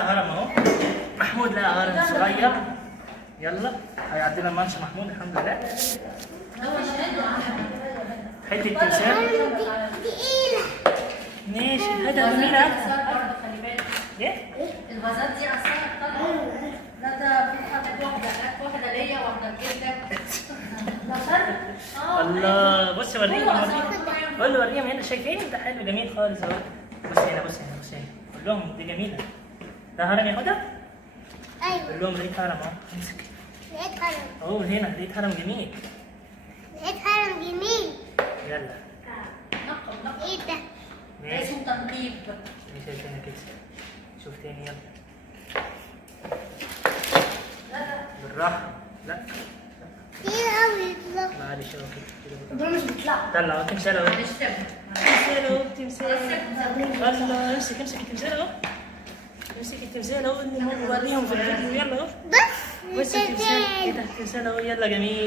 هرم اهو. محمود لقى هرم صغير. يلا هيعدينا الماتش محمود الحمد لله. حته تمثال ماشي. هذا جميله. ايه؟ الفازات دي اصلا طالعه. لا ده في حاجه واحده ليا واحده لجدك. الله بصي وريهم. قول له وريهم هنا شايفين ده حلو جميل خالص اهو. بص هنا بص هنا بص هنا. قول لهم دي جميله. ده هرم يا هدى؟ ايوه. قول لهم لقيت هرم اهو. امسك. لقيت هرم. اهو هنا لقيت هرم جميل. لقيت هرم جميل. يلا. نقب ايه ده؟ ده اسمه تنقيب. ماشي تاني كده. شوف تاني يلا. بالراحه. لا كتير قوي بالظبط. معلش اهو كده. دول مش بيطلعوا. طلع اهو تمثال اهو. معلش سيبهم. تمثال اهو تمثال. الله امسك التمثال اهو. امسك التمثال اهو. وريهم في الفيديو. يلا اهو. بس بص التمثال. ايه ده التمثال اهو. يلا جميل.